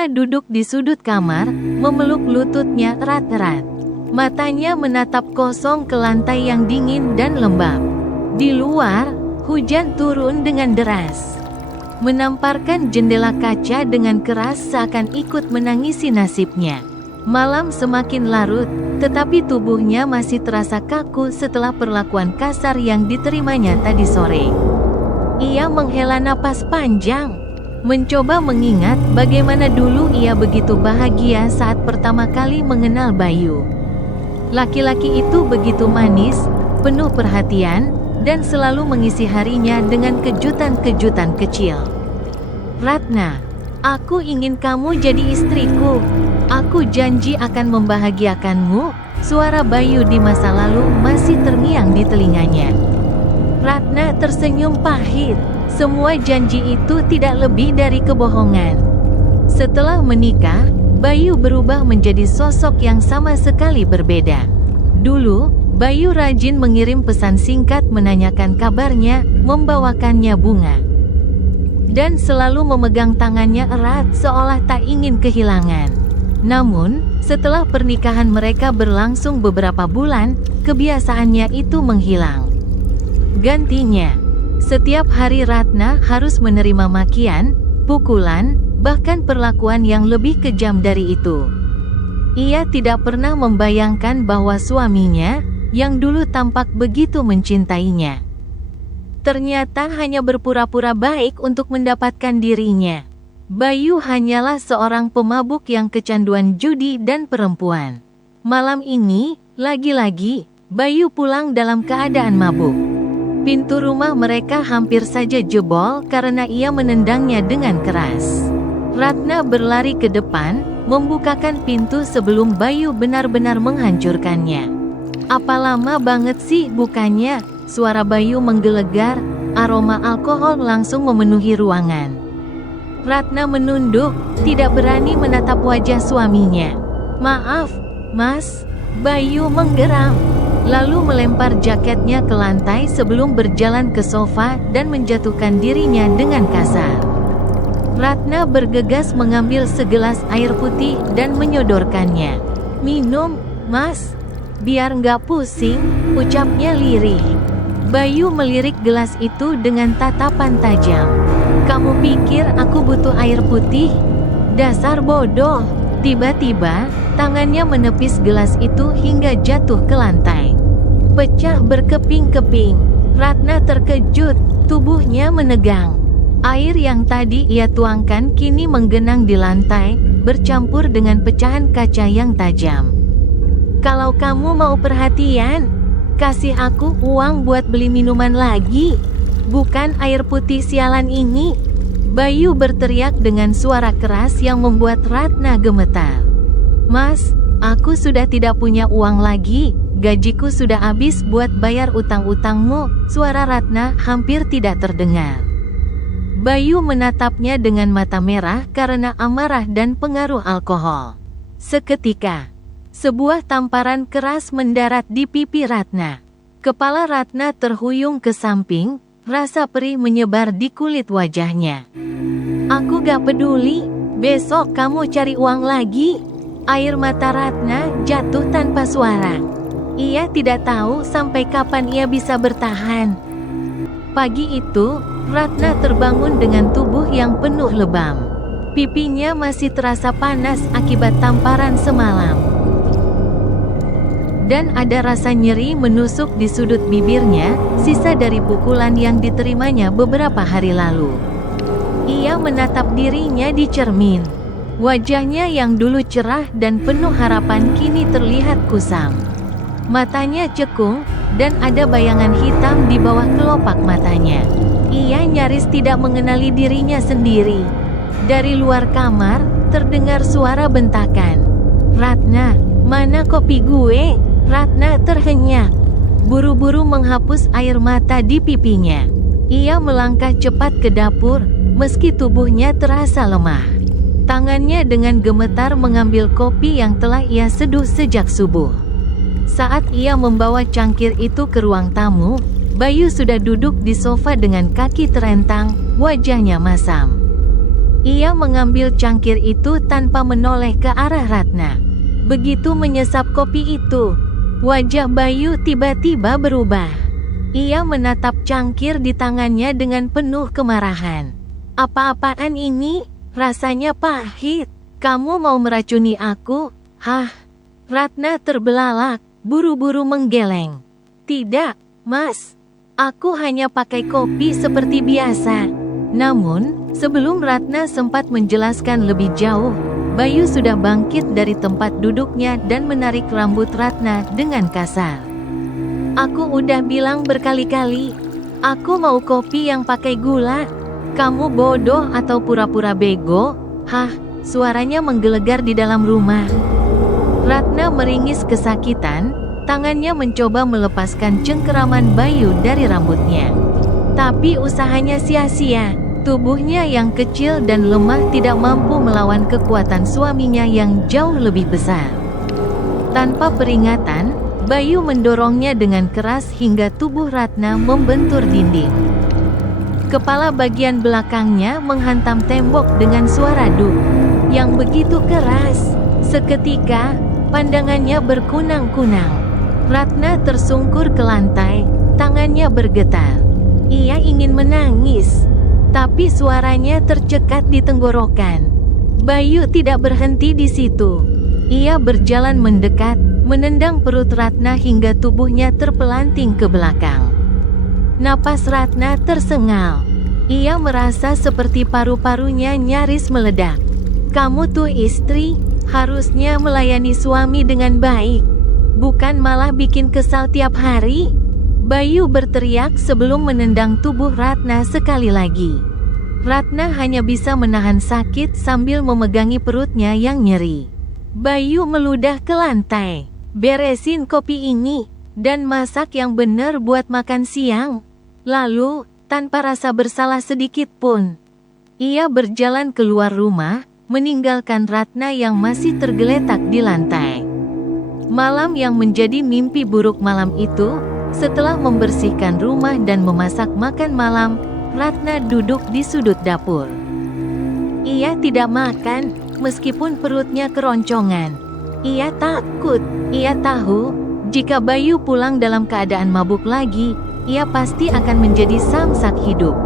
Ratna duduk di sudut kamar, memeluk lututnya erat-erat. Matanya menatap kosong ke lantai yang dingin dan lembab. Di luar, hujan turun dengan deras, menamparkan jendela kaca dengan keras seakan ikut menangisi nasibnya. Malam semakin larut, tetapi tubuhnya masih terasa kaku setelah perlakuan kasar yang diterimanya tadi sore. Ia menghela napas panjang, mencoba mengingat bagaimana dulu ia begitu bahagia saat pertama kali mengenal Bayu. Laki-laki itu begitu manis, penuh perhatian, dan selalu mengisi harinya dengan kejutan-kejutan kecil. Ratna, aku ingin kamu jadi istriku. Aku janji akan membahagiakanmu. Suara Bayu di masa lalu masih terngiang di telinganya. Ratna tersenyum pahit. Semua janji itu tidak lebih dari kebohongan. Setelah menikah, Bayu berubah menjadi sosok yang sama sekali berbeda. Dulu, Bayu rajin mengirim pesan singkat menanyakan kabarnya, membawakannya bunga, dan selalu memegang tangannya erat seolah tak ingin kehilangan. Namun, setelah pernikahan mereka berlangsung beberapa bulan, kebiasaannya itu menghilang. Gantinya, setiap hari Ratna harus menerima makian, pukulan, bahkan perlakuan yang lebih kejam dari itu. Ia tidak pernah membayangkan bahwa suaminya, yang dulu tampak begitu mencintainya, ternyata hanya berpura-pura baik untuk mendapatkan dirinya. Bayu hanyalah seorang pemabuk yang kecanduan judi dan perempuan. Malam ini, lagi-lagi, Bayu pulang dalam keadaan mabuk. Pintu rumah mereka hampir saja jebol karena ia menendangnya dengan keras. Ratna berlari ke depan, membukakan pintu sebelum Bayu benar-benar menghancurkannya. "Apa lama banget sih bukanya?" Suara Bayu menggelegar, aroma alkohol langsung memenuhi ruangan. Ratna menunduk, tidak berani menatap wajah suaminya. "Maaf, Mas." Bayu menggeram, lalu melempar jaketnya ke lantai sebelum berjalan ke sofa dan menjatuhkan dirinya dengan kasar. Ratna bergegas mengambil segelas air putih dan menyodorkannya. "Minum, Mas, biar nggak pusing," ucapnya lirih. Bayu melirik gelas itu dengan tatapan tajam. "Kamu pikir aku butuh air putih? Dasar bodoh." Tiba-tiba, tangannya menepis gelas itu hingga jatuh ke lantai, pecah berkeping-keping. Ratna terkejut, tubuhnya menegang. Air yang tadi ia tuangkan kini menggenang di lantai, bercampur dengan pecahan kaca yang tajam. "Kalau kamu mau perhatian, kasih aku uang buat beli minuman lagi, bukan air putih sialan ini." Bayu berteriak dengan suara keras yang membuat Ratna gemetar. "Mas, aku sudah tidak punya uang lagi, gajiku sudah habis buat bayar utang-utangmu." Suara Ratna hampir tidak terdengar. Bayu menatapnya dengan mata merah karena amarah dan pengaruh alkohol. Seketika, sebuah tamparan keras mendarat di pipi Ratna. Kepala Ratna terhuyung ke samping, rasa perih menyebar di kulit wajahnya. "Aku gak peduli, besok kamu cari uang lagi." Air mata Ratna jatuh tanpa suara. Ia tidak tahu sampai kapan ia bisa bertahan. Pagi itu, Ratna terbangun dengan tubuh yang penuh lebam. Pipinya masih terasa panas akibat tamparan semalam, dan ada rasa nyeri menusuk di sudut bibirnya, sisa dari pukulan yang diterimanya beberapa hari lalu. Ia menatap dirinya di cermin. Wajahnya yang dulu cerah dan penuh harapan kini terlihat kusam. Matanya cekung, dan ada bayangan hitam di bawah kelopak matanya. Ia nyaris tidak mengenali dirinya sendiri. Dari luar kamar, terdengar suara bentakan. "Ratna, mana kopi gue?" Ratna terhenyak, buru-buru menghapus air mata di pipinya. Ia melangkah cepat ke dapur, meski tubuhnya terasa lemah. Tangannya dengan gemetar mengambil kopi yang telah ia seduh sejak subuh. Saat ia membawa cangkir itu ke ruang tamu, Bayu sudah duduk di sofa dengan kaki terentang, wajahnya masam. Ia mengambil cangkir itu tanpa menoleh ke arah Ratna. Begitu menyesap kopi itu, wajah Bayu tiba-tiba berubah. Ia menatap cangkir di tangannya dengan penuh kemarahan. Apa-apaan ini? Rasanya pahit. Kamu mau meracuni aku? Hah? Ratna terbelalak, buru-buru menggeleng. Tidak, Mas. Aku hanya pakai kopi seperti biasa. Namun, sebelum Ratna sempat menjelaskan lebih jauh, Bayu sudah bangkit dari tempat duduknya dan menarik rambut Ratna dengan kasar. Aku udah bilang berkali-kali, aku mau kopi yang pakai gula. Kamu bodoh atau pura-pura bego? Hah? Suaranya menggelegar di dalam rumah. Ratna meringis kesakitan, tangannya mencoba melepaskan cengkeraman Bayu dari rambutnya. Tapi usahanya sia-sia, tubuhnya yang kecil dan lemah tidak mampu melawan kekuatan suaminya yang jauh lebih besar. Tanpa peringatan, Bayu mendorongnya dengan keras hingga tubuh Ratna membentur dinding. Kepala bagian belakangnya menghantam tembok dengan suara duk yang begitu keras. Seketika, pandangannya berkunang-kunang. Ratna tersungkur ke lantai, tangannya bergetar. Ia ingin menangis, tapi suaranya tercekat di tenggorokan. Bayu tidak berhenti di situ. Ia berjalan mendekat, menendang perut Ratna hingga tubuhnya terpelanting ke belakang. Napas Ratna tersengal. Ia merasa seperti paru-parunya nyaris meledak. Kamu tuh istri, harusnya melayani suami dengan baik, bukan malah bikin kesal tiap hari. Bayu berteriak sebelum menendang tubuh Ratna sekali lagi. Ratna hanya bisa menahan sakit sambil memegangi perutnya yang nyeri. Bayu meludah ke lantai. Beresin kopi ini, dan masak yang benar buat makan siang. Lalu, tanpa rasa bersalah sedikit pun, ia berjalan keluar rumah, meninggalkan Ratna yang masih tergeletak di lantai. Malam yang menjadi mimpi buruk malam itu, setelah membersihkan rumah dan memasak makan malam, Ratna duduk di sudut dapur. Ia tidak makan, meskipun perutnya keroncongan. Ia takut. Ia tahu, jika Bayu pulang dalam keadaan mabuk lagi, ia pasti akan menjadi samsak hidup.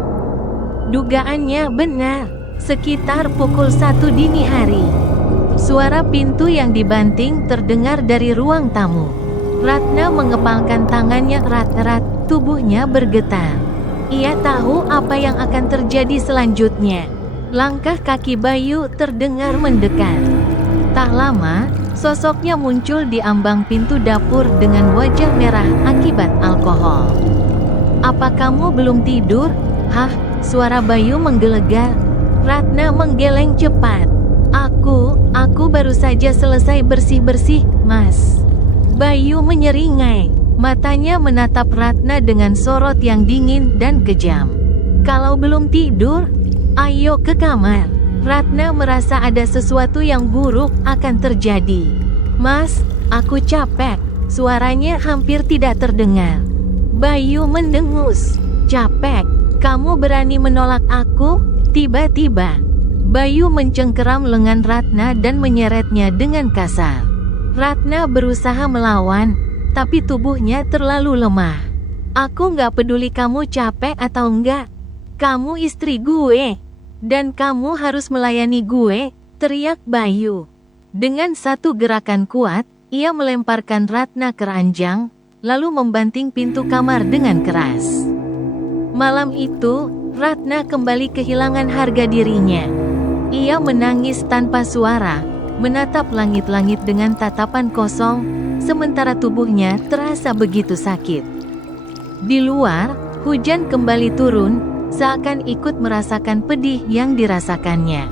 Dugaannya benar. Sekitar pukul 1 dini hari, suara pintu yang dibanting terdengar dari ruang tamu. Ratna mengepalkan tangannya erat-erat, tubuhnya bergetar. Ia tahu apa yang akan terjadi selanjutnya. Langkah kaki Bayu terdengar mendekat. Tak lama, sosoknya muncul di ambang pintu dapur dengan wajah merah akibat alkohol. Apa kamu belum tidur? Hah? Suara Bayu menggelegar. Ratna menggeleng cepat. Aku baru saja selesai bersih-bersih, Mas. Bayu menyeringai. Matanya menatap Ratna dengan sorot yang dingin dan kejam. Kalau belum tidur, ayo ke kamar. Ratna merasa ada sesuatu yang buruk akan terjadi. Mas, aku capek. Suaranya hampir tidak terdengar. Bayu mendengus. Capek? Kamu berani menolak aku? Tiba-tiba, Bayu mencengkeram lengan Ratna dan menyeretnya dengan kasar. Ratna berusaha melawan, tapi tubuhnya terlalu lemah. Aku nggak peduli kamu capek atau enggak. Kamu istri gue, dan kamu harus melayani gue, teriak Bayu. Dengan satu gerakan kuat, ia melemparkan Ratna ke ranjang, lalu membanting pintu kamar dengan keras. Malam itu, Ratna kembali kehilangan harga dirinya. Ia menangis tanpa suara, menatap langit-langit dengan tatapan kosong, sementara tubuhnya terasa begitu sakit. Di luar, hujan kembali turun, seakan ikut merasakan pedih yang dirasakannya.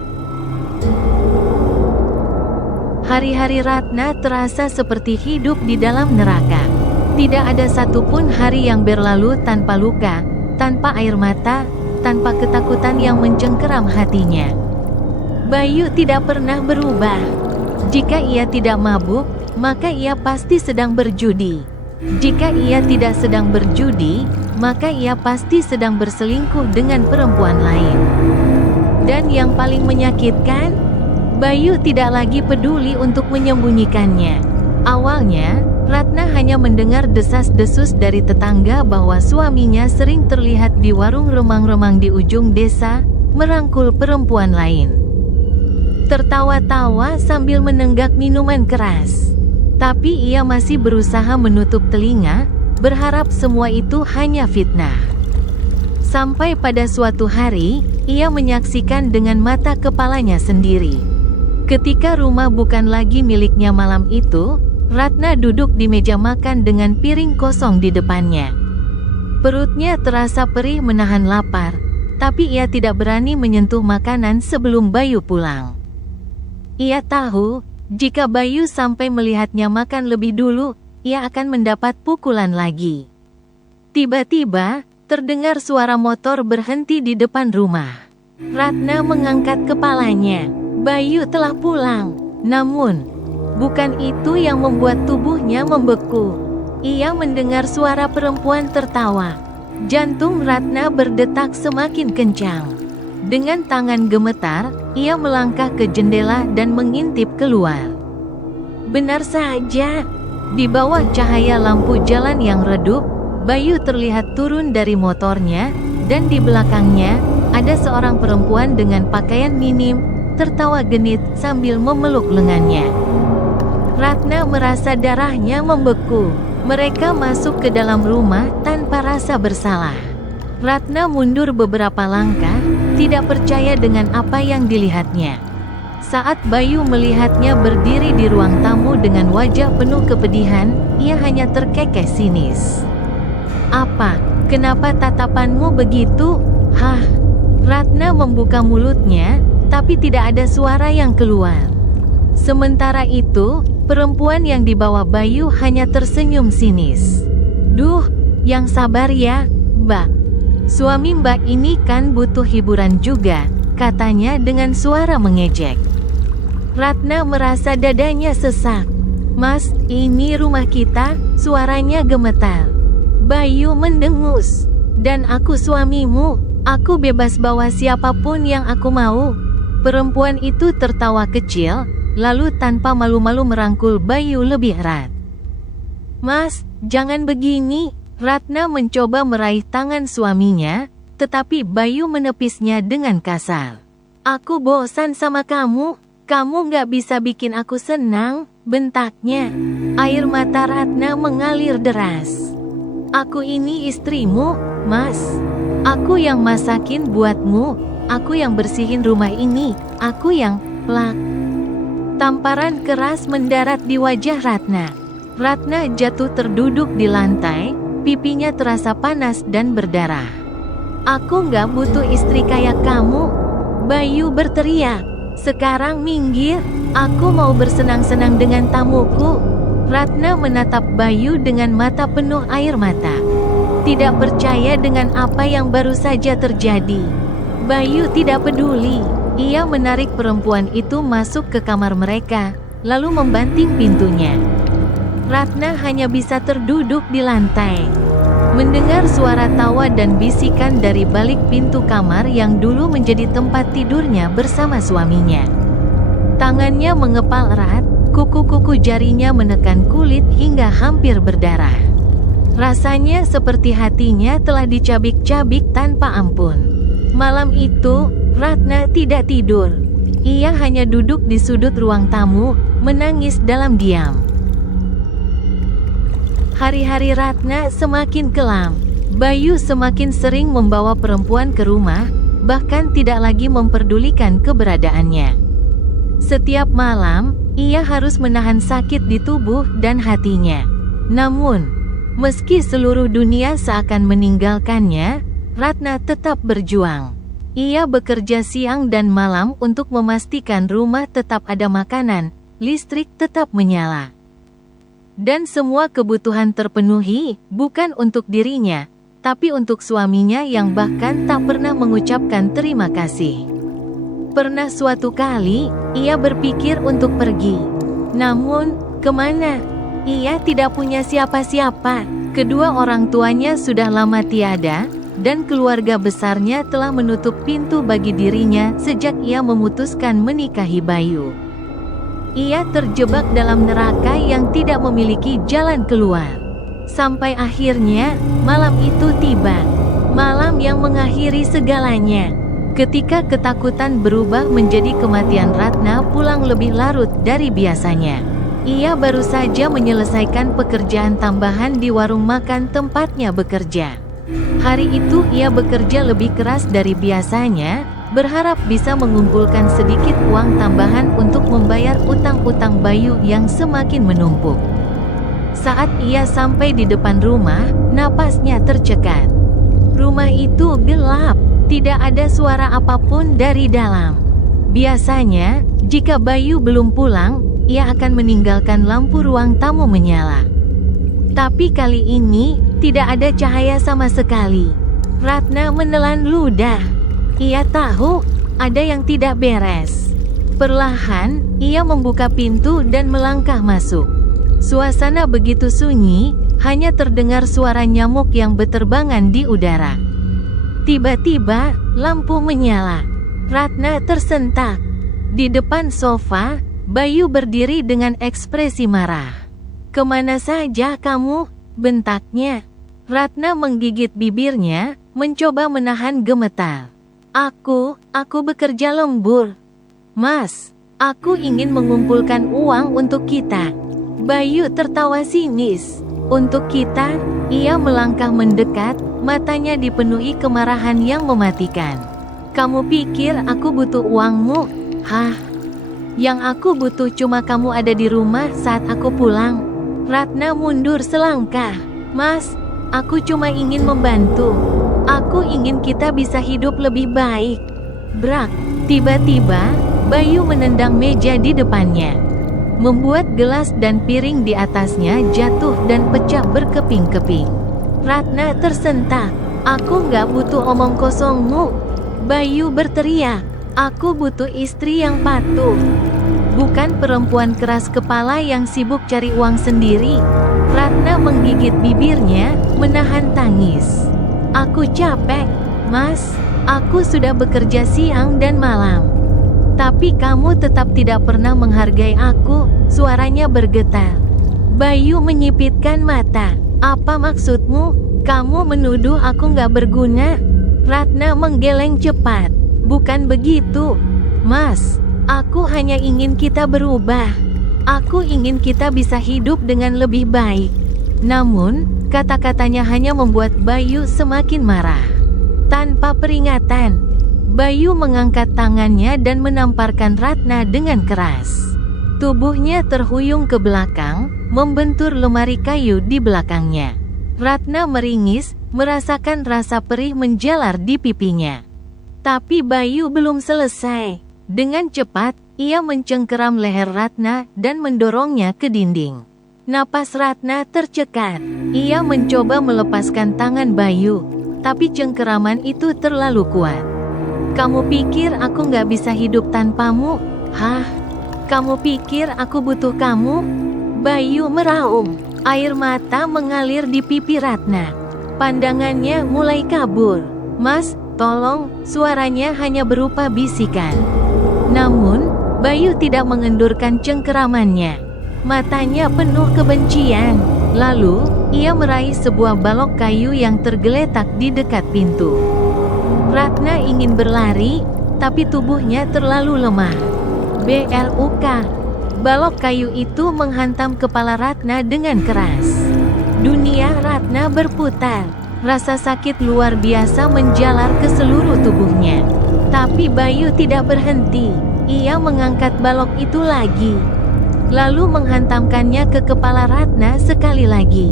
Hari-hari Ratna terasa seperti hidup di dalam neraka. Tidak ada satupun hari yang berlalu tanpa luka, tanpa air mata, tanpa ketakutan yang mencengkeram hatinya. Bayu tidak pernah berubah. Jika ia tidak mabuk, maka ia pasti sedang berjudi. Jika ia tidak sedang berjudi, maka ia pasti sedang berselingkuh dengan perempuan lain. Dan yang paling menyakitkan, Bayu tidak lagi peduli untuk menyembunyikannya. Awalnya, Ratna hanya mendengar desas-desus dari tetangga bahwa suaminya sering terlihat di warung remang-remang di ujung desa, merangkul perempuan lain. Tertawa-tawa sambil menenggak minuman keras. Tapi ia masih berusaha menutup telinga, berharap semua itu hanya fitnah. Sampai pada suatu hari, ia menyaksikan dengan mata kepalanya sendiri. Ketika rumah bukan lagi miliknya malam itu, Ratna duduk di meja makan dengan piring kosong di depannya. Perutnya terasa perih menahan lapar, tapi ia tidak berani menyentuh makanan sebelum Bayu pulang. Ia tahu, jika Bayu sampai melihatnya makan lebih dulu, ia akan mendapat pukulan lagi. Tiba-tiba, terdengar suara motor berhenti di depan rumah. Ratna mengangkat kepalanya. Bayu telah pulang. Namun, bukan itu yang membuat tubuhnya membeku. Ia mendengar suara perempuan tertawa. Jantung Ratna berdetak semakin kencang. Dengan tangan gemetar, ia melangkah ke jendela dan mengintip keluar. Benar saja, di bawah cahaya lampu jalan yang redup, Bayu terlihat turun dari motornya, dan di belakangnya, ada seorang perempuan dengan pakaian minim, tertawa genit sambil memeluk lengannya. Ratna merasa darahnya membeku. Mereka masuk ke dalam rumah tanpa rasa bersalah. Ratna mundur beberapa langkah, tidak percaya dengan apa yang dilihatnya. Saat Bayu melihatnya berdiri di ruang tamu dengan wajah penuh kepedihan, ia hanya terkekeh sinis. "Apa? Kenapa tatapanmu begitu?" "Hah?" Ratna membuka mulutnya, tapi tidak ada suara yang keluar. Sementara itu, perempuan yang dibawa Bayu hanya tersenyum sinis. "Duh, yang sabar ya, Mbak. Suami Mbak ini kan butuh hiburan juga," katanya dengan suara mengejek. Ratna merasa dadanya sesak. "Mas, ini rumah kita," suaranya gemetar. Bayu mendengus. "Dan aku suamimu, aku bebas bawa siapapun yang aku mau." Perempuan itu tertawa kecil, lalu tanpa malu-malu merangkul Bayu lebih erat. "Mas, jangan begini." Ratna mencoba meraih tangan suaminya, tetapi Bayu menepisnya dengan kasar. "Aku bosan sama kamu, kamu gak bisa bikin aku senang," bentaknya. Air mata Ratna mengalir deras. "Aku ini istrimu, Mas. Aku yang masakin buatmu, aku yang bersihin rumah ini, aku yang..." Plak. Tamparan keras mendarat di wajah Ratna. Ratna jatuh terduduk di lantai, pipinya terasa panas dan berdarah. "Aku gak butuh istri kayak kamu," Bayu berteriak. "Sekarang minggir, aku mau bersenang-senang dengan tamuku." Ratna menatap Bayu dengan mata penuh air mata. Tidak percaya dengan apa yang baru saja terjadi. Bayu tidak peduli. Ia menarik perempuan itu masuk ke kamar mereka, lalu membanting pintunya. Ratna hanya bisa terduduk di lantai, mendengar suara tawa dan bisikan dari balik pintu kamar yang dulu menjadi tempat tidurnya bersama suaminya. Tangannya mengepal erat, kuku-kuku jarinya menekan kulit hingga hampir berdarah. Rasanya seperti hatinya telah dicabik-cabik tanpa ampun. Malam itu, Ratna tidak tidur. Ia hanya duduk di sudut ruang tamu, menangis dalam diam. Hari-hari Ratna semakin kelam. Bayu semakin sering membawa perempuan ke rumah, bahkan tidak lagi memperdulikan keberadaannya. Setiap malam, ia harus menahan sakit di tubuh dan hatinya. Namun, meski seluruh dunia seakan meninggalkannya, Ratna tetap berjuang. Ia bekerja siang dan malam untuk memastikan rumah tetap ada makanan, listrik tetap menyala. Dan semua kebutuhan terpenuhi, bukan untuk dirinya, tapi untuk suaminya yang bahkan tak pernah mengucapkan terima kasih. Pernah suatu kali, ia berpikir untuk pergi. Namun, kemana? Ia tidak punya siapa-siapa. Kedua orang tuanya sudah lama tiada, dan keluarga besarnya telah menutup pintu bagi dirinya sejak ia memutuskan menikahi Bayu. Ia terjebak dalam neraka yang tidak memiliki jalan keluar. Sampai akhirnya, malam itu tiba. Malam yang mengakhiri segalanya. Ketika ketakutan berubah menjadi kematian, Ratna pulang lebih larut dari biasanya. Ia baru saja menyelesaikan pekerjaan tambahan di warung makan tempatnya bekerja. Hari itu ia bekerja lebih keras dari biasanya, berharap bisa mengumpulkan sedikit uang tambahan untuk membayar utang-utang Bayu yang semakin menumpuk. Saat ia sampai di depan rumah, napasnya tercekat. Rumah itu gelap. Tidak ada suara apapun dari dalam. Biasanya, jika Bayu belum pulang, ia akan meninggalkan lampu ruang tamu menyala. Tapi kali ini, tidak ada cahaya sama sekali. Ratna menelan ludah. Ia tahu, ada yang tidak beres. Perlahan, ia membuka pintu dan melangkah masuk. Suasana begitu sunyi, hanya terdengar suara nyamuk yang berterbangan di udara. Tiba-tiba, lampu menyala. Ratna tersentak. Di depan sofa, Bayu berdiri dengan ekspresi marah. "Kemana saja kamu?" bentaknya. Ratna menggigit bibirnya, mencoba menahan gemetar. Aku bekerja lembur. Mas, aku ingin mengumpulkan uang untuk kita." Bayu tertawa sinis. "Untuk kita?" Ia melangkah mendekat, matanya dipenuhi kemarahan yang mematikan. "Kamu pikir aku butuh uangmu? Hah? Yang aku butuh cuma kamu ada di rumah saat aku pulang." Ratna mundur selangkah. "Mas, aku cuma ingin membantu. Aku ingin kita bisa hidup lebih baik." Brak! Tiba-tiba, Bayu menendang meja di depannya, membuat gelas dan piring di atasnya jatuh dan pecah berkeping-keping. Ratna tersentak. "Aku nggak butuh omong kosongmu," Bayu berteriak. "Aku butuh istri yang patuh, bukan perempuan keras kepala yang sibuk cari uang sendiri." Ratna menggigit bibirnya, menahan tangis. "Aku capek, Mas. Aku sudah bekerja siang dan malam. Tapi kamu tetap tidak pernah menghargai aku." Suaranya bergetar. Bayu menyipitkan mata. "Apa maksudmu? Kamu menuduh aku nggak berguna?" Ratna menggeleng cepat. "Bukan begitu, Mas. Aku hanya ingin kita berubah. Aku ingin kita bisa hidup dengan lebih baik." Namun, kata-katanya hanya membuat Bayu semakin marah. Tanpa peringatan, Bayu mengangkat tangannya dan menamparkan Ratna dengan keras. Tubuhnya terhuyung ke belakang, membentur lemari kayu di belakangnya. Ratna meringis, merasakan rasa perih menjalar di pipinya. Tapi Bayu belum selesai. Dengan cepat, ia mencengkeram leher Ratna dan mendorongnya ke dinding. Napas Ratna tercekat. Ia mencoba melepaskan tangan Bayu, tapi cengkeraman itu terlalu kuat. "Kamu pikir aku nggak bisa hidup tanpamu? Hah? Kamu pikir aku butuh kamu?" Bayu meraung. Air mata mengalir di pipi Ratna. Pandangannya mulai kabur. "Mas, tolong," suaranya hanya berupa bisikan. Namun, Bayu tidak mengendurkan cengkeramannya. Matanya penuh kebencian. Lalu, ia meraih sebuah balok kayu yang tergeletak di dekat pintu. Ratna ingin berlari, tapi tubuhnya terlalu lemah. Bluk! Balok kayu itu menghantam kepala Ratna dengan keras. Dunia Ratna berputar. Rasa sakit luar biasa menjalar ke seluruh tubuhnya. Tapi Bayu tidak berhenti. Ia mengangkat balok itu lagi, lalu menghantamkannya ke kepala Ratna sekali lagi.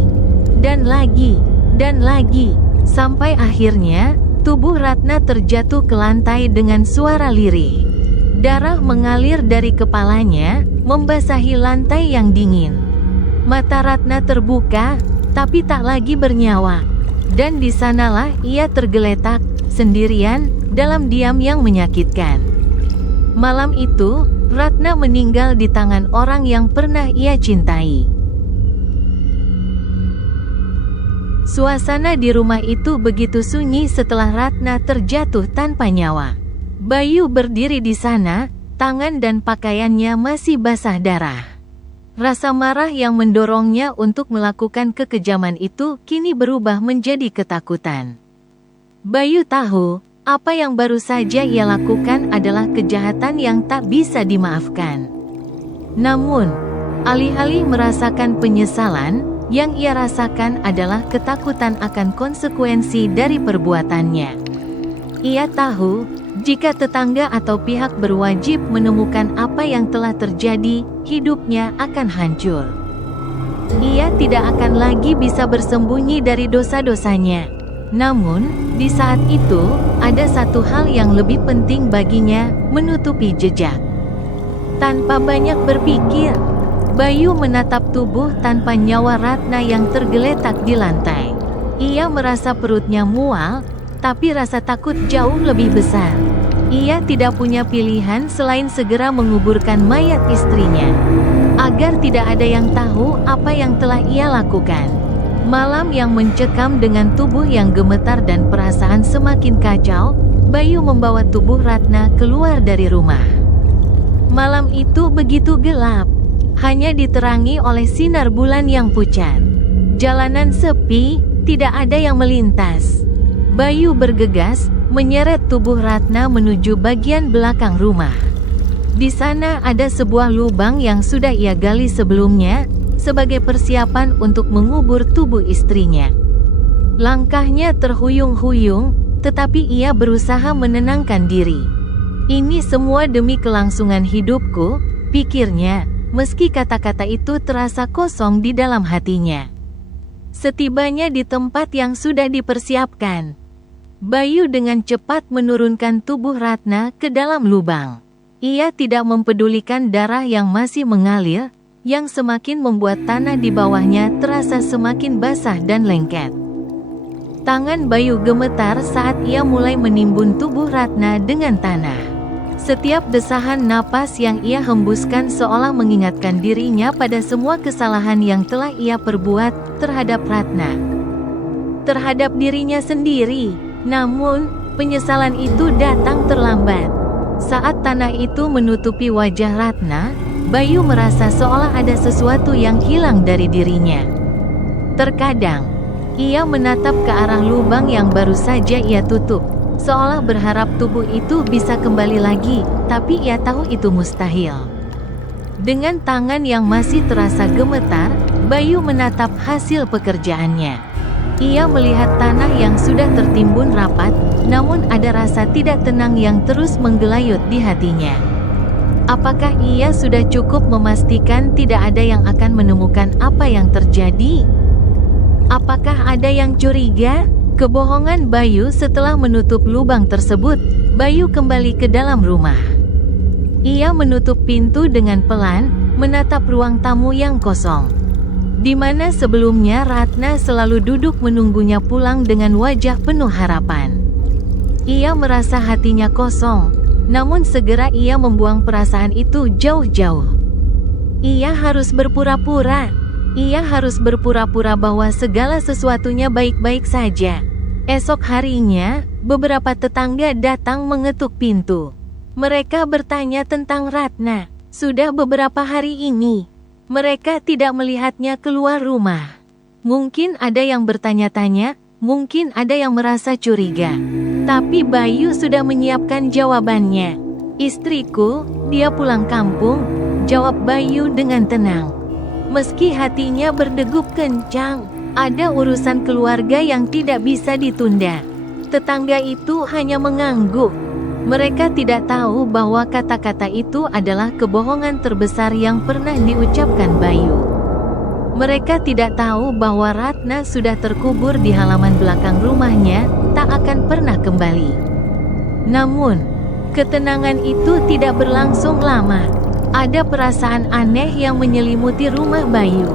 Dan lagi, dan lagi. Sampai akhirnya, tubuh Ratna terjatuh ke lantai dengan suara lirih. Darah mengalir dari kepalanya, membasahi lantai yang dingin. Mata Ratna terbuka, tapi tak lagi bernyawa. Dan di sanalah ia tergeletak, sendirian, dalam diam yang menyakitkan. Malam itu, Ratna meninggal di tangan orang yang pernah ia cintai. Suasana di rumah itu begitu sunyi setelah Ratna terjatuh tanpa nyawa. Bayu berdiri di sana, tangan dan pakaiannya masih basah darah. Rasa marah yang mendorongnya untuk melakukan kekejaman itu kini berubah menjadi ketakutan. Bayu tahu, apa yang baru saja ia lakukan adalah kejahatan yang tak bisa dimaafkan. Namun, alih-alih merasakan penyesalan, yang ia rasakan adalah ketakutan akan konsekuensi dari perbuatannya. Ia tahu, jika tetangga atau pihak berwajib menemukan apa yang telah terjadi, hidupnya akan hancur. Ia tidak akan lagi bisa bersembunyi dari dosa-dosanya. Namun, di saat itu, ada satu hal yang lebih penting baginya, menutupi jejak. Tanpa banyak berpikir, Bayu menatap tubuh tanpa nyawa Ratna yang tergeletak di lantai. Ia merasa perutnya mual, tapi rasa takut jauh lebih besar. Ia tidak punya pilihan selain segera menguburkan mayat istrinya, agar tidak ada yang tahu apa yang telah ia lakukan. Malam yang mencekam dengan tubuh yang gemetar dan perasaan semakin kacau, Bayu membawa tubuh Ratna keluar dari rumah. Malam itu begitu gelap, hanya diterangi oleh sinar bulan yang pucat. Jalanan sepi, tidak ada yang melintas. Bayu bergegas, menyeret tubuh Ratna menuju bagian belakang rumah. Di sana ada sebuah lubang yang sudah ia gali sebelumnya, sebagai persiapan untuk mengubur tubuh istrinya. Langkahnya terhuyung-huyung, tetapi ia berusaha menenangkan diri. Ini semua demi kelangsungan hidupku, pikirnya, meski kata-kata itu terasa kosong di dalam hatinya. Setibanya di tempat yang sudah dipersiapkan, Bayu dengan cepat menurunkan tubuh Ratna ke dalam lubang. Ia tidak mempedulikan darah yang masih mengalir, yang semakin membuat tanah di bawahnya terasa semakin basah dan lengket. Tangan Bayu gemetar saat ia mulai menimbun tubuh Ratna dengan tanah. Setiap desahan napas yang ia hembuskan seolah mengingatkan dirinya pada semua kesalahan yang telah ia perbuat terhadap Ratna, terhadap dirinya sendiri. Namun, penyesalan itu datang terlambat. Saat tanah itu menutupi wajah Ratna, Bayu merasa seolah ada sesuatu yang hilang dari dirinya. Terkadang, ia menatap ke arah lubang yang baru saja ia tutup, seolah berharap tubuh itu bisa kembali lagi, tapi ia tahu itu mustahil. Dengan tangan yang masih terasa gemetar, Bayu menatap hasil pekerjaannya. Ia melihat tanah yang sudah tertimbun rapat, namun ada rasa tidak tenang yang terus menggelayut di hatinya. Apakah ia sudah cukup memastikan tidak ada yang akan menemukan apa yang terjadi? Apakah ada yang curiga? Kebohongan Bayu setelah menutup lubang tersebut, Bayu kembali ke dalam rumah. Ia menutup pintu dengan pelan, menatap ruang tamu yang kosong, di mana sebelumnya Ratna selalu duduk menunggunya pulang dengan wajah penuh harapan. Ia merasa hatinya kosong, namun segera ia membuang perasaan itu jauh-jauh. Ia harus berpura-pura. Ia harus berpura-pura bahwa segala sesuatunya baik-baik saja. Esok harinya, beberapa tetangga datang mengetuk pintu. Mereka bertanya tentang Ratna. Sudah beberapa hari ini, mereka tidak melihatnya keluar rumah. Mungkin ada yang bertanya-tanya, mungkin ada yang merasa curiga. Tapi Bayu sudah menyiapkan jawabannya. "Istriku, dia pulang kampung," jawab Bayu dengan tenang. Meski hatinya berdegup kencang, ada urusan keluarga yang tidak bisa ditunda. Tetangga itu hanya mengangguk. Mereka tidak tahu bahwa kata-kata itu adalah kebohongan terbesar yang pernah diucapkan Bayu. Mereka tidak tahu bahwa Ratna sudah terkubur di halaman belakang rumahnya, tak akan pernah kembali. Namun, ketenangan itu tidak berlangsung lama. Ada perasaan aneh yang menyelimuti rumah Bayu.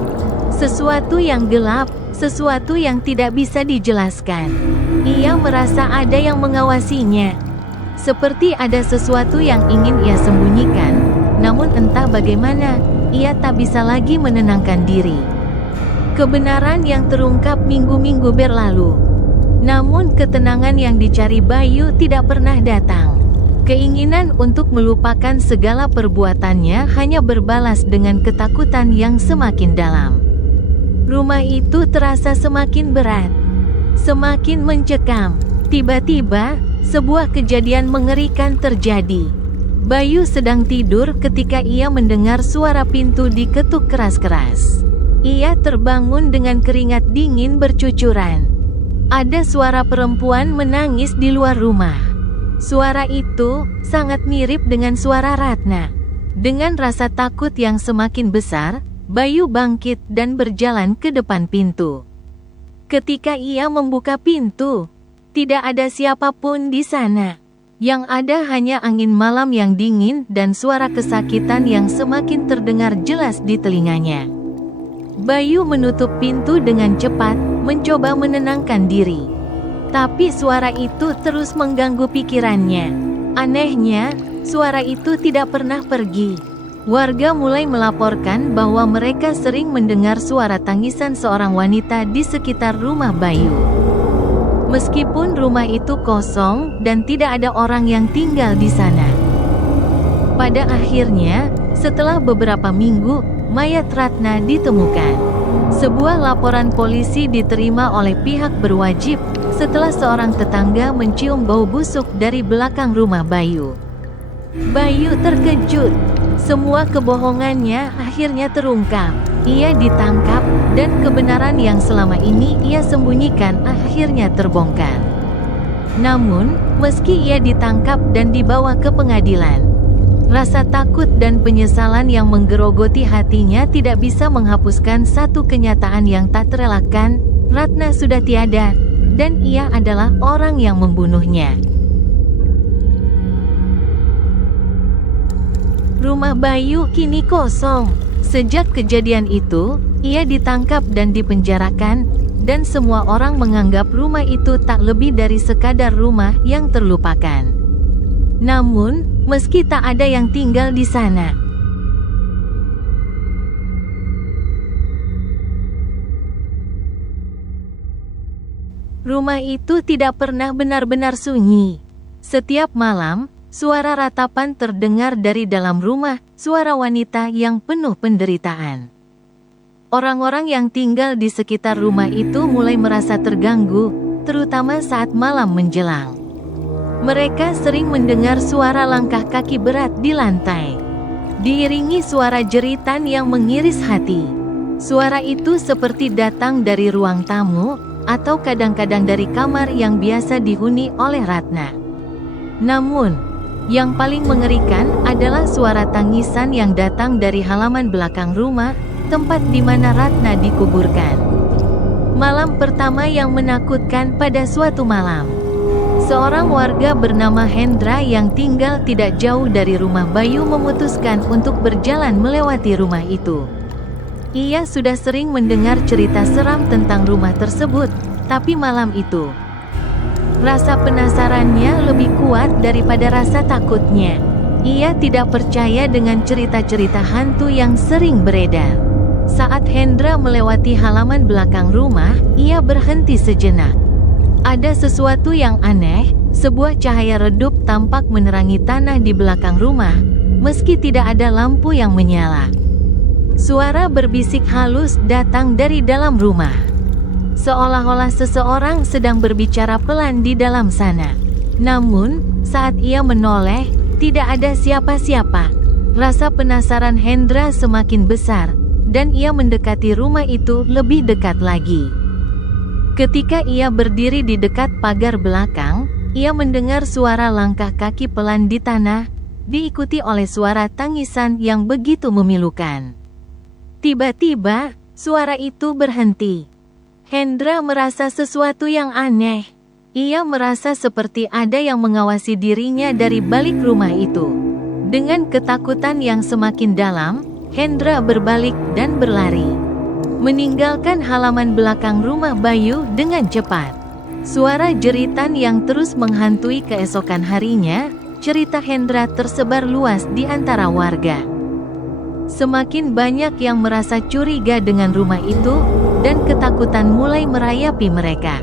Sesuatu yang gelap, sesuatu yang tidak bisa dijelaskan. Ia merasa ada yang mengawasinya. Seperti ada sesuatu yang ingin ia sembunyikan, namun entah bagaimana, ia tak bisa lagi menenangkan diri. Kebenaran yang terungkap minggu-minggu berlalu. Namun ketenangan yang dicari Bayu tidak pernah datang. Keinginan untuk melupakan segala perbuatannya hanya berbalas dengan ketakutan yang semakin dalam. Rumah itu terasa semakin berat, semakin mencekam. Tiba-tiba, sebuah kejadian mengerikan terjadi. Bayu sedang tidur ketika ia mendengar suara pintu diketuk keras-keras. Ia terbangun dengan keringat dingin bercucuran. Ada suara perempuan menangis di luar rumah. Suara itu sangat mirip dengan suara Ratna. Dengan rasa takut yang semakin besar, Bayu bangkit dan berjalan ke depan pintu. Ketika ia membuka pintu, tidak ada siapapun di sana. Yang ada hanya angin malam yang dingin dan suara kesakitan yang semakin terdengar jelas di telinganya. Bayu menutup pintu dengan cepat, mencoba menenangkan diri. Tapi suara itu terus mengganggu pikirannya. Anehnya, suara itu tidak pernah pergi. Warga mulai melaporkan bahwa mereka sering mendengar suara tangisan seorang wanita di sekitar rumah Bayu. Meskipun rumah itu kosong dan tidak ada orang yang tinggal di sana. Pada akhirnya, setelah beberapa minggu, mayat Ratna ditemukan. Sebuah laporan polisi diterima oleh pihak berwajib setelah seorang tetangga mencium bau busuk dari belakang rumah Bayu. Bayu terkejut. Semua kebohongannya akhirnya terungkap. Ia ditangkap, dan kebenaran yang selama ini ia sembunyikan akhirnya terbongkar. Namun, meski ia ditangkap dan dibawa ke pengadilan, rasa takut dan penyesalan yang menggerogoti hatinya tidak bisa menghapuskan satu kenyataan yang tak terelakkan. Ratna sudah tiada, dan ia adalah orang yang membunuhnya. Rumah Bayu kini kosong. Sejak kejadian itu, ia ditangkap dan dipenjarakan, dan semua orang menganggap rumah itu tak lebih dari sekadar rumah yang terlupakan. Namun, meski tak ada yang tinggal di sana, rumah itu tidak pernah benar-benar sunyi. Setiap malam, suara ratapan terdengar dari dalam rumah, suara wanita yang penuh penderitaan. Orang-orang yang tinggal di sekitar rumah itu mulai merasa terganggu, terutama saat malam menjelang. Mereka sering mendengar suara langkah kaki berat di lantai, diiringi suara jeritan yang mengiris hati. Suara itu seperti datang dari ruang tamu, atau kadang-kadang dari kamar yang biasa dihuni oleh Ratna. Namun, yang paling mengerikan adalah suara tangisan yang datang dari halaman belakang rumah, tempat di mana Ratna dikuburkan. Malam pertama yang menakutkan pada suatu malam. Seorang warga bernama Hendra yang tinggal tidak jauh dari rumah Bayu memutuskan untuk berjalan melewati rumah itu. Ia sudah sering mendengar cerita seram tentang rumah tersebut, tapi malam itu, rasa penasarannya lebih kuat daripada rasa takutnya. Ia tidak percaya dengan cerita-cerita hantu yang sering beredar. Saat Hendra melewati halaman belakang rumah, ia berhenti sejenak. Ada sesuatu yang aneh, sebuah cahaya redup tampak menerangi tanah di belakang rumah, meski tidak ada lampu yang menyala. Suara berbisik halus datang dari dalam rumah. Seolah-olah seseorang sedang berbicara pelan di dalam sana. Namun, saat ia menoleh, tidak ada siapa-siapa. Rasa penasaran Hendra semakin besar, dan ia mendekati rumah itu lebih dekat lagi. Ketika ia berdiri di dekat pagar belakang, ia mendengar suara langkah kaki pelan di tanah, diikuti oleh suara tangisan yang begitu memilukan. Tiba-tiba, suara itu berhenti. Hendra merasa sesuatu yang aneh. Ia merasa seperti ada yang mengawasi dirinya dari balik rumah itu. Dengan ketakutan yang semakin dalam, Hendra berbalik dan berlari, meninggalkan halaman belakang rumah Bayu dengan cepat. Suara jeritan yang terus menghantui keesokan harinya, cerita Hendra tersebar luas di antara warga. Semakin banyak yang merasa curiga dengan rumah itu, dan ketakutan mulai merayapi mereka.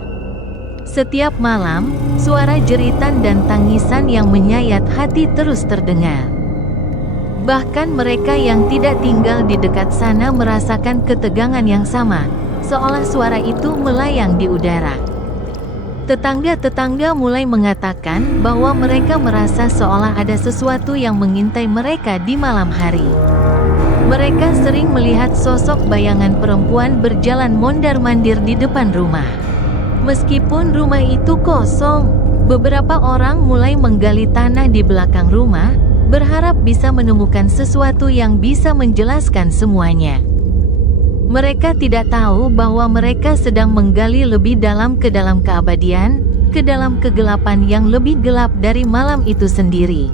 Setiap malam, suara jeritan dan tangisan yang menyayat hati terus terdengar. Bahkan mereka yang tidak tinggal di dekat sana merasakan ketegangan yang sama, seolah suara itu melayang di udara. Tetangga-tetangga mulai mengatakan bahwa mereka merasa seolah ada sesuatu yang mengintai mereka di malam hari. Mereka sering melihat sosok bayangan perempuan berjalan mondar-mandir di depan rumah. Meskipun rumah itu kosong, beberapa orang mulai menggali tanah di belakang rumah, berharap bisa menemukan sesuatu yang bisa menjelaskan semuanya. Mereka tidak tahu bahwa mereka sedang menggali lebih dalam ke dalam keabadian, ke dalam kegelapan yang lebih gelap dari malam itu sendiri.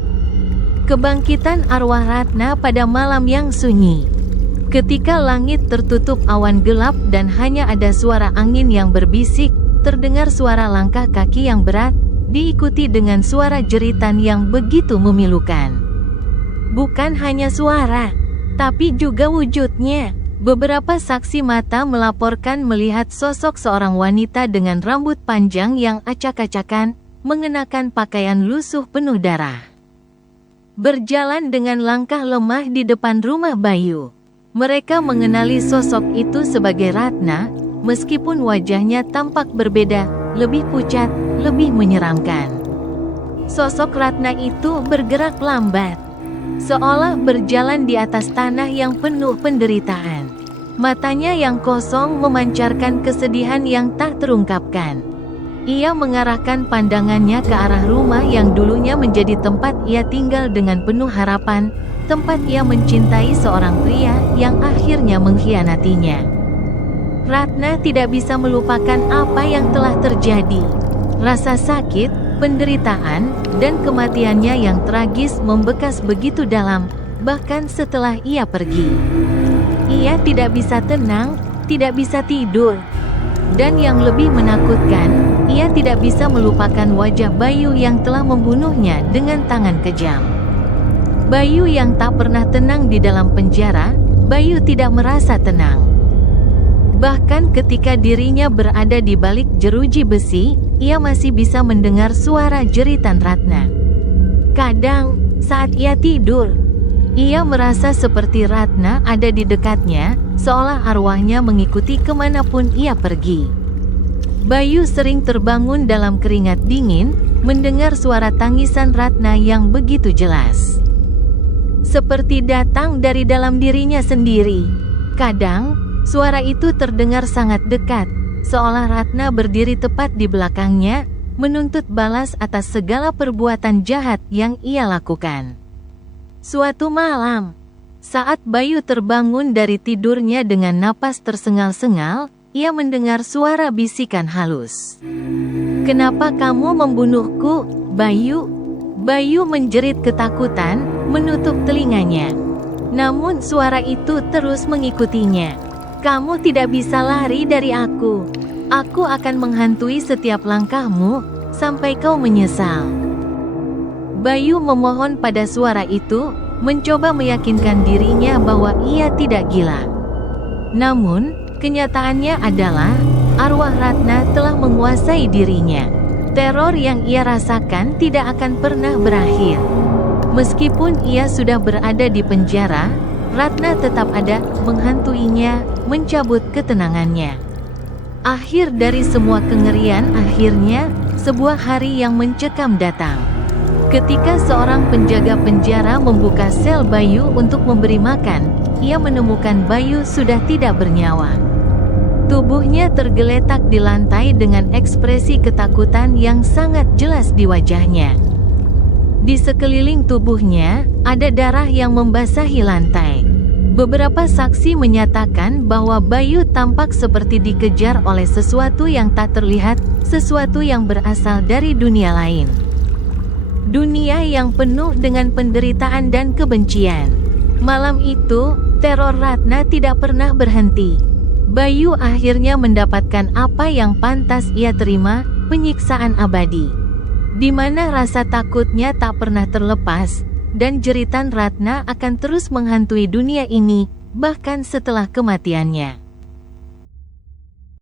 Kebangkitan arwah Ratna pada malam yang sunyi. Ketika langit tertutup awan gelap dan hanya ada suara angin yang berbisik, terdengar suara langkah kaki yang berat, diikuti dengan suara jeritan yang begitu memilukan. Bukan hanya suara, tapi juga wujudnya. Beberapa saksi mata melaporkan melihat sosok seorang wanita dengan rambut panjang yang acak-acakan, mengenakan pakaian lusuh penuh darah. Berjalan dengan langkah lemah di depan rumah Bayu. Mereka mengenali sosok itu sebagai Ratna, meskipun wajahnya tampak berbeda, lebih pucat, lebih menyeramkan. Sosok Ratna itu bergerak lambat, seolah berjalan di atas tanah yang penuh penderitaan. Matanya yang kosong memancarkan kesedihan yang tak terungkapkan. Ia mengarahkan pandangannya ke arah rumah yang dulunya menjadi tempat ia tinggal dengan penuh harapan, tempat ia mencintai seorang pria yang akhirnya mengkhianatinya. Ratna tidak bisa melupakan apa yang telah terjadi. Rasa sakit, penderitaan, dan kematiannya yang tragis membekas begitu dalam, bahkan setelah ia pergi. Ia tidak bisa tenang, tidak bisa tidur. Dan yang lebih menakutkan, ia tidak bisa melupakan wajah Bayu yang telah membunuhnya dengan tangan kejam. Bayu yang tak pernah tenang di dalam penjara, Bayu tidak merasa tenang. Bahkan ketika dirinya berada di balik jeruji besi, ia masih bisa mendengar suara jeritan Ratna. Kadang, saat ia tidur, ia merasa seperti Ratna ada di dekatnya, seolah arwahnya mengikuti kemanapun ia pergi. Bayu sering terbangun dalam keringat dingin, mendengar suara tangisan Ratna yang begitu jelas. Seperti datang dari dalam dirinya sendiri. Kadang, suara itu terdengar sangat dekat, seolah Ratna berdiri tepat di belakangnya, menuntut balas atas segala perbuatan jahat yang ia lakukan. Suatu malam, saat Bayu terbangun dari tidurnya dengan napas tersengal-sengal, ia mendengar suara bisikan halus. "Kenapa kamu membunuhku, Bayu?" Bayu menjerit ketakutan, menutup telinganya. Namun suara itu terus mengikutinya. "Kamu tidak bisa lari dari aku. Aku akan menghantui setiap langkahmu, sampai kau menyesal." Bayu memohon pada suara itu, mencoba meyakinkan dirinya bahwa ia tidak gila. Namun, kenyataannya adalah, arwah Ratna telah menguasai dirinya. Teror yang ia rasakan tidak akan pernah berakhir. Meskipun ia sudah berada di penjara, Ratna tetap ada, menghantuinya, mencabut ketenangannya. Akhir dari semua kengerian akhirnya, sebuah hari yang mencekam datang. Ketika seorang penjaga penjara membuka sel Bayu untuk memberi makan, ia menemukan Bayu sudah tidak bernyawa. Tubuhnya tergeletak di lantai dengan ekspresi ketakutan yang sangat jelas di wajahnya. Di sekeliling tubuhnya, ada darah yang membasahi lantai. Beberapa saksi menyatakan bahwa Bayu tampak seperti dikejar oleh sesuatu yang tak terlihat, sesuatu yang berasal dari dunia lain. Dunia yang penuh dengan penderitaan dan kebencian. Malam itu, teror Ratna tidak pernah berhenti. Bayu akhirnya mendapatkan apa yang pantas ia terima, penyiksaan abadi. Di mana rasa takutnya tak pernah terlepas, dan jeritan Ratna akan terus menghantui dunia ini, bahkan setelah kematiannya.